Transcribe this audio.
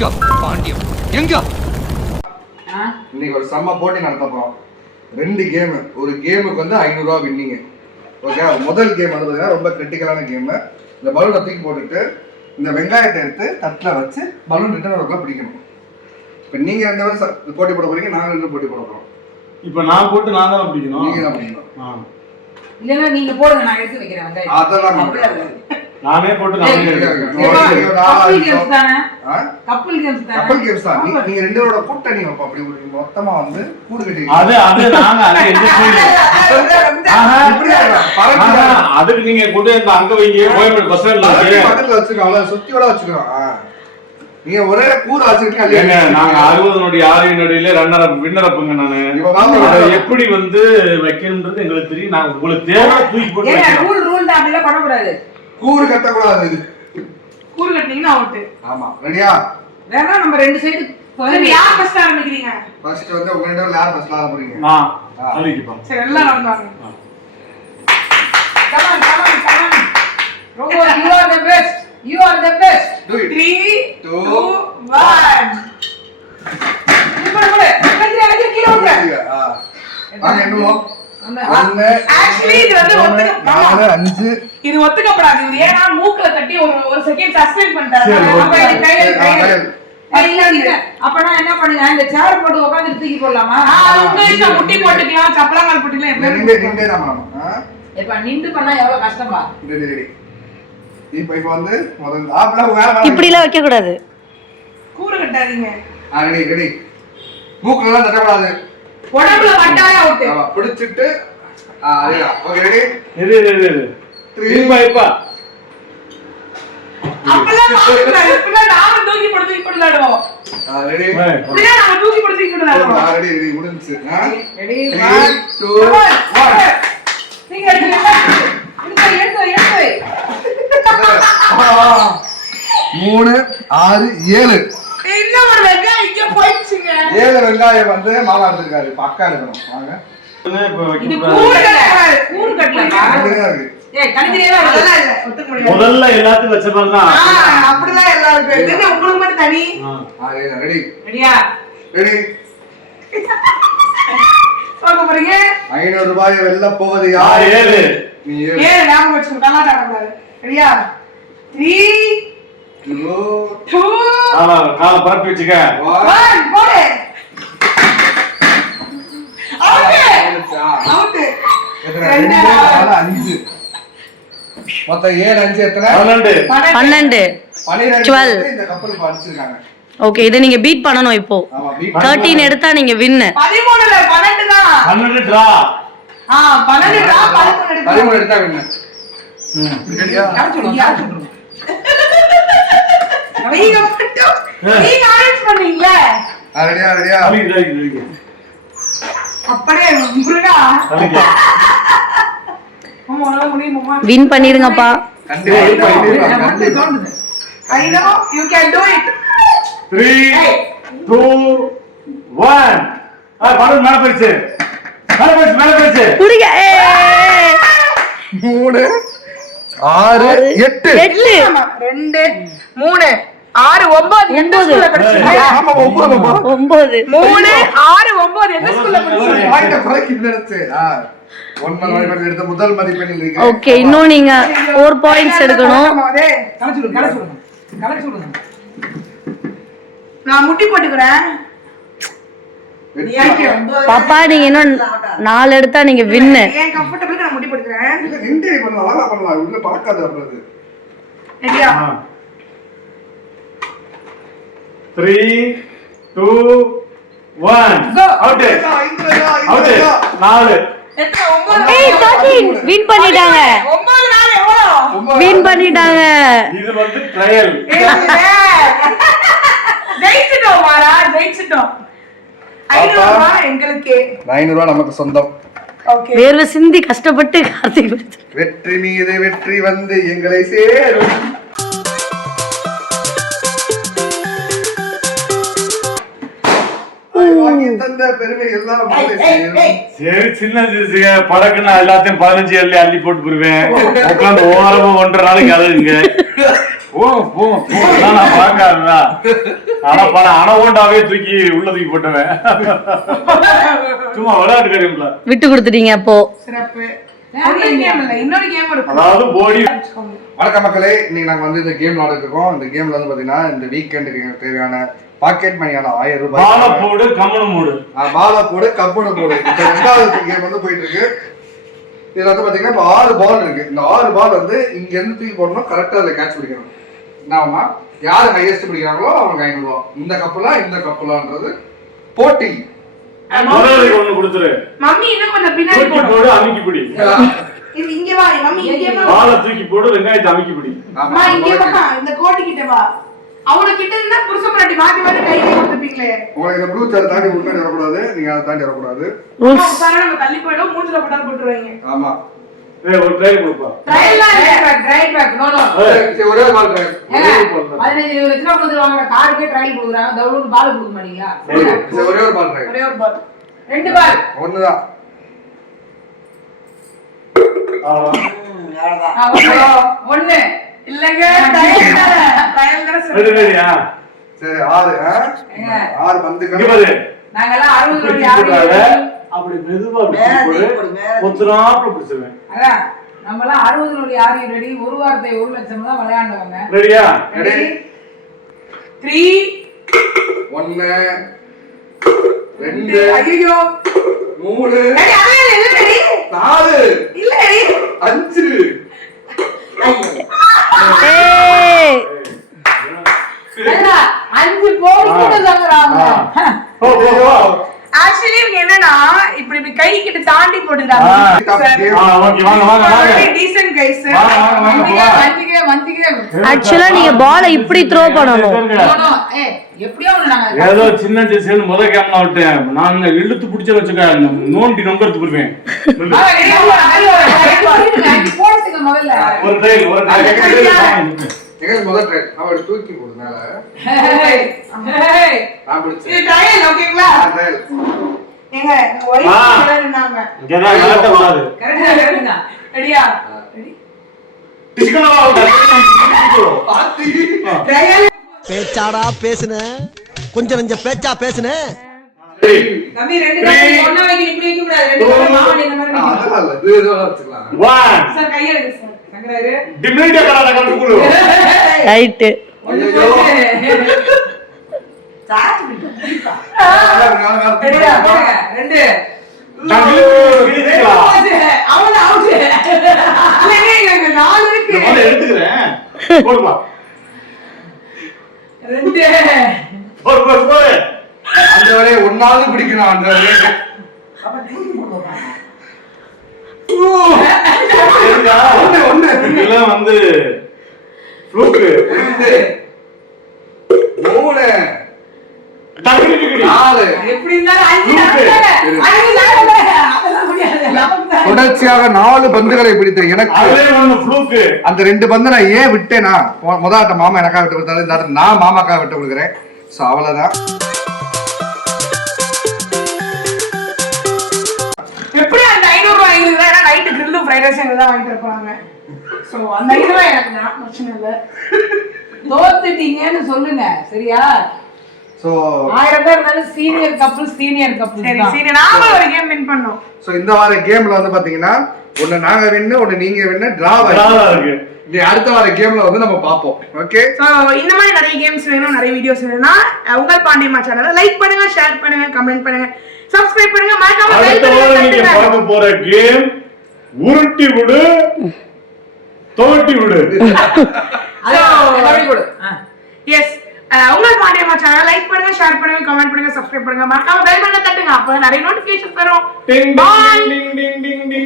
எங்க பாண்டியம் எங்க? இன்னைக்கு ஒரு செம்ம போட்டி நடத்த போறோம். 2 கேம். ஒரு கேமுக்கு வந்து 500 ரூபா வின்னிங். ஓகே, முதல் கேம் வந்து பார்த்தீங்கன்னா ரொம்ப கிரிட்டிக்கலான கேம். இந்த பலூனை தூக்கி போட்டுட்டு இந்த வெங்காயத்தை எடுத்து தட்டில் வச்சு பலூன் ரிட்டர்ன் ஒர்க்கெலாம் பிடிக்கணும். இப்போ நீங்கள் 2 பேரும் போட்டி போட போறீங்க, நாங்கள் 2 போட்டி போட போகிறோம். இப்போ நான் போட்டு நான் தான் பிடிக்கணும். நீங்கள் தான் பிடிக்கணும். இல்லைன்னா நீங்க போடுங்க, நான் எடுத்து வைக்கிறேன் வெங்காயம். அதெல்லாம் நானே போட்டு நானே கப்பல் கேம்ஸ் தான். நீங்க 2 பேரோட கூட்டணி வைப்போம். அப்படி மொத்தமா வந்து கூடு கட்டி அதுக்கு நீங்க கொண்டு வந்து அங்க வைங்க. கோயம்பேடு பஸ் ஸ்டாண்ட்ல பக்கத்துல வச்சுக்கோங்க, சுத்தியோட வச்சுக்கிறோம். நீங்க ஒரே கூடு வச்சிருக்கீங்க. நாங்க 60 நொடி 6 நொடியில வின்னரப்புங்க. நானு எப்படி வந்து வைக்கணும்ன்றது எங்களுக்கு தெரியும். நான் உங்களுக்கு தேவை தூக்கி போட்டு ரூல் தான், அப்படிலாம் பண்ணக்கூடாது. கூறு கட்டக்கூடாது. கூறு கட்டினீங்கன்னா அவுட். ஆமா, ரெடியா? வேணா நம்ம 2 சைடு யார் ஃபர்ஸ்ட் ஆரம்பிக்கிறீங்க? ஃபர்ஸ்ட் வந்து உங்க 2 பேர்ல யார் ஃபர்ஸ்ட் ஆர போறீங்க? நான் அலிக்கிப்பா. சரி, எல்லாம் வந்தாங்க. Come on. Robo, you are the best. Do it. 3 2 1. போடு. கீழ கீழ விடுங்க. வாங்க என்னமோ. Actually இது வந்து ஒத்துக்க 5 இது ஒத்துக்கப்படாது. இது ஏனா மூக்குல தட்டி ஒரு செகண்ட் சஸ்பெண்ட் பண்ணிட்டாங்க. அப்பனா என்ன பண்ணுங்க, இந்த சேர் போட்டு உட்கார்ந்து தூக்கி போடலாமா? உங்க இஷ்டம், முட்டி போட்டுக்கலாம், சப்பலங்கால் போட்டுக்கலாம். எப்படி நின்றே தான் பண்ணணும். இப்ப நின்று பண்ணா எவ்வளவு கஷ்டமா? ரெடி. இப்போ வந்து முதல்ல ஆப்ல இப்படிலாம் வைக்க கூடாது. கூறு கட்டாதீங்க. ரெடி. மூக்குல எல்லாம் தட்டக்கூடாது. உடம்புல வட்டாயா அவுட். பிடிச்சிட்டு அதேடா. Okay, ready. இரு 3 பைப்பா. அப்பலாம் பாத்துறாங்க. இப்ப நாம தூக்கி போடுறோம். ரெடி. இப்படியே நாம தூக்கி போடுறோம். ரெடி முடிஞ்சு. ரெடி 1 2 1. நீங்க எடுத்து 3 6 7. இன்னும் ஒரு வெங்காயம் இங்க போயிடுச்சுங்க. 7 வெங்காயம் வந்து மாமா எடுத்துருக்காரு. பக்கா எடுக்கணும். வாங்க. இது கூறு கட்டலாம். ஏய், தனித்தனியா அதெல்லாம் இல்ல, ஒத்துக்க முடியாது. முதல்ல எல்லாத்துக்கும் வச்ச மாதிரி தான். அப்படிதான் எல்லாருக்கும். என்ன உங்களுக்கு மட்டும் தனி? ரெடி. ரெடியா? ரெடி. போக போறீங்க. 500 ரூபாய் வெல்ல போவது யார்? 7. நீ 7 நாம வச்சுக்கோ. கலாட்டா பண்ணாத. ரெடியா? 3 2 கால பரப்பி வச்சுக்க. 1 போடு. அவுட். 2 4 5. மொத்தம் 7 5 எத்தனை? 12 12. இந்த கப்பல் படிச்சிருக்காங்க. ஓகே, இத நீங்க பீட் பண்ணனும். இப்போ 13 எடுத்தா நீங்க வின். 13 இல்ல 12 தான். 12 டிரா. 12 டிரா, 13 எடுத்தா வின். ரெடியா? யார் சொல்றீங்க? நீங்க ஆரேஞ்ச் பண்ணீங்களா? ரெடியா? அப்படியே முருகா. அம்மா உன்னால முடியுமா? வின் பண்ணிடுங்கப்பா. கண்டிப்பா. I know you can do it. 3 2 1. Balloon மேல போயிடுச்சு. புடிங்க. 3 6 8. 2 3 6 9 எந்த ஸ்கூல்ல படிச்சீங்க? ஆமா 9 3 6 9 எந்த ஸ்கூல்ல படிச்சீங்க? பாயிண்ட் குறைக்கு நினைச்சே. 1 மதிப்பெண் எடுத்த முதல் மதிப்பெண்ணில் இருக்கீங்க. ஓகே, இன்னும் நீங்க 4 பாயிண்ட்ஸ் எடுக்கணும். கலச்சு விடுங்க. நான் முட்டி போட்டுக்கறேன். பாப்பா, நீங்க இன்னும் 4 எடுத்தா நீங்க வின். ஏன் கம்ஃபர்ட்டபிளா நான் முட்டி போட்டுக்கறேன். இது நின்றே பண்ணலாம், அழகா பண்ணலாம். உள்ள பறக்காது அப்படிது. ரெடியா? 3 2 1. அவுட். 4. எத்தனை? 9. ஏய், 13 வின் பண்ணிட்டாங்க. 9 4 எவ்வளவு? வின் பண்ணிட்டாங்க. இது வந்து ட்ரையல். ஜெயிச்சிட்டோம் மாரா, ஜெயிச்சிட்டோம். 500 ரூபாய் எங்களுக்கு. 500 ரூபாய் நமக்கு சொந்தம். ஓகே. வேர்வை சிந்தி கஷ்டப்பட்டு கார்த்திக் வெற்றி மீது வெற்றி வந்து எங்களை சேரும். தந்த பெருமை எல்லாம் சரி, சின்ன படக்கு நான் எல்லாத்தையும் 15 அள்ளி போட்டு போடுவேன். உட்காந்து ஓரமா 1.5 நாளைக்கு அழுகுங்க. நான் பார்க்காதா அனகோண்டாவே தூக்கி உள்ள தூக்கி போட்டவன் சும்மா விளையாட்டு தெரியும்ல விட்டு கொடுத்துட்டீங்க அப்போ. சிறப்பு. இன்னொரு கேம் இருக்கு. அதாவது போடி. வணக்கம் மக்களே, இன்னைக்கு நாங்க வந்து இந்த கேம் விளையாடிட்டு இருக்கோம். இந்த கேம்ல வந்து பாத்தீங்கன்னா இந்த வீக்கெண்டுக்கு தேவையான பாக்கெட் மணியான 1000 ரூபாய் பால போடு கம்மனு மூடு பால போடு கப்பனு போடு. இந்த ரெண்டாவது கேம் வந்து போயிட்டு இருக்கு. இதுல வந்து பாத்தீங்கன்னா இப்ப 6 பால் இருக்கு. இந்த 6 பால் வந்து இங்க இருந்து தூக்கி போடணும், கரெக்டா அதை கேட்ச் பிடிக்கணும். என்னமா யாரு ஹையஸ்ட் பிடிக்கிறாங்களோ அவங்க 500 ரூபா. இந்த கப்பலான்றது போட்டி. ஒண்ணு கொடுத்துரு. மம்மி இன்னும் கொஞ்சம் பின்னாடி போடு, அமுக்கி பிடி. இது இங்க வா மம்மி, இங்க வா. பால தூக்கி போடு, வெங்காயத்தை அமுக்கி பிடி. அம்மா இங்க வா, இந்த கோடி கிட்ட வா. அவள கிட்ட இருந்தா புருஷ முன்னாடி மாத்தி மாத்தி கை கொடுத்துப்பீங்களே. உங்களுக்கு இந்த ப்ளூ சேர் தாண்டி முன்னாடி வரக்கூடாது, நீங்க அதை தாண்டி வரக்கூடாது. உட்கார நம்ம தள்ளி போய்டும், மூஞ்சில போட்டா போட்டுருவீங்க. ஆமா. ஒரு ட்ரையல் கொடுப்பா. Trial back no no. சரி ஒரே பால் ட்ரையல். 15 லட்சம் கொடுத்துருவாங்க, காருக்கு ட்ரையல் கொடுக்குறாங்க, டவுன்லோட் பால் கொடுக்க மாட்டீங்களா? சரி ஒரே ஒரு பால் ட்ரையல். ஒரே ஒரு பால். 2 பால். ஒண்ணுதான். ஒண்ணு இல்லங்க ட்ரையல் தான ரெடியா? சரி 6 பந்துகள். நாங்கெல்லாம் 60 கோடி யாரு அப்படி மெதுவா ஒத்துறாப்ல பிடிச்சிருவேன். அதான் நம்மலாம் 60 கோடி யாரு ரெடி. ஒரு வார்த்தை 1 லட்சம் தான் விளையாண்டவங்க. ரெடியா? ரெடி 3 1 2 ஐயோ 3 ரெடி அதே இல்ல ரெடி 4 இல்ல ரெடி 5 ஏய், 5 கோடி கூட தாங்கறாங்க. போ போ போ. ஆக்சுவலி இவங்க என்னன்னா இப்படி இப்படி கை கிட்ட தாண்டி போட்டுட்டாங்க. ஓகே வாங்க வாங்க வாங்க. Decent guys. வந்திக்கே. ஆக்சுவலா நீங்க பாலை இப்படி த்ரோ பண்ணணும். எப்படியோ ஒண்ணு நாங்க ஏதோ சின்ன சேல் முத கேம்ல விட்டேன். நான் இழுத்து பிடிச்ச வச்சுக்க நோண்டி நம்பர் எடுத்து போடுவேன். போடுங்க முதல்ல. ஒரு ட்ரையல் எங்க முதல் ட்ரையல் அவளை தூக்கி போடுனால நான் பிடிச்சேன். இது ட்ரையல் ஓகேங்களா? ட்ரையல் ஏங்க ஒயிட் கலர்னாங்க. இங்கதான் கலட்ட வராது. கரெக்ட்டா ரெடியா? ரெடி டிஸ்கனவா பாத்தி ட்ரையல் பேச்சாடா பேசுன, கொஞ்சம் நெஞ்ச பேச்சா பேசுன. தம்பி 2 கை ஒண்ணா வைக்க இப்படி வைக்க கூடாது. 2 கை மாவடி இந்த மாதிரி வைக்கணும். அதெல்லாம் இல்ல, இதுதான் வச்சுக்கலாம். 1 சார் கைய எடுங்க சார். சங்கராரு டிமினிட்ட கலட்ட கலட்டு குடு. ரைட். சார்ஜ் பிடிப்பா. ரெடியா? போடுங்க. 2 நான் கிளிக்கலாம். அவள அவுட். இல்லங்க இங்க 4 இருக்கு. நான் எடுத்துக்கிறேன். போடுமா. 2 போடு போடு போடு. அந்த வரைய ஒன்னாவது பிடிக்கணும். அந்த வரைய அப்ப தூக்கி போடுவா. சரிடா. ஒண்ணு இதெல்லாம் வந்து ஃப்ளூக். 2 3 டக்கு 4 எப்படி இருந்தாலும் 5 அதெல்லாம் முடியாது. நமக்கு தான். தொடர்ச்சியாக 4 பந்துகளை பிடித்த எனக்கு அதே ஒண்ணு ஃப்ளூக். அந்த 2 பந்து நான் ஏன் விட்டேனா, முதலாட்ட மாமா எனக்கா விட்டு கொடுத்தாரு, இந்த ஆட்ட நான் மாமாக்கா விட்டு கொடுக்குறேன். சோ அவ்வளவுதான். எப்படி அந்த 500 ரூபாய் எங்களுக்கு தான் நைட்டு கிரில் ஃப்ரைட் ரைஸ் எங்களுக்கு தான் வாங்கிட்டு இருப்பாங்க. சோ அந்த 500 ரூபாய் எனக்கு நான் பிரச்சனை இல்ல. தோத்துட்டீங்கன்னு சொல்லுங்க சரியா? சோ 1000 பேர் இருந்தாலும் சீனியர் கப்புள் சரி சரி நாம ஒரு கேம் வின் பண்ணோம். சோ இந்த வார கேம்ல வந்து பாத்தீங்கன்னா ஒண்ணு நாங்க வின்னு, ஒண்ணு நீங்க வின்னு, டிராவ் இருக்கு. இது அடுத்த வார கேம்ல வந்து நம்ம பாப்போம். ஓகே, சோ இந்த மாதிரி நிறைய கேம்ஸ் வேணும், நிறைய வீடியோஸ் வேணும்னா உங்கள் பாண்டியம்மா சேனலை லைக் பண்ணுங்க, ஷேர் பண்ணுங்க, கமெண்ட் பண்ணுங்க, சப்ஸ்கிரைப் பண்ணுங்க, மறக்காம பெல் அடுத்த பட்டனை வாரம் நீங்க தட்டுங்க. பார்க்க போற கேம் உருட்டி விடு தோட்டி விடு. எஸ் உங்கள் பாண்டியம்மா சேனலை லைக் பண்ணுங்க, ஷேர் பண்ணுங்க, கமெண்ட் பண்ணுங்க, சப்ஸ்கிரைப் பண்ணுங்க, மறக்காம பெல் பட்டனை தட்டுங்க. அப்ப நிறைய நோட்டிபிகேஷன் வரும். டிங் Bye. டிங் டிங் டிங் டிங்.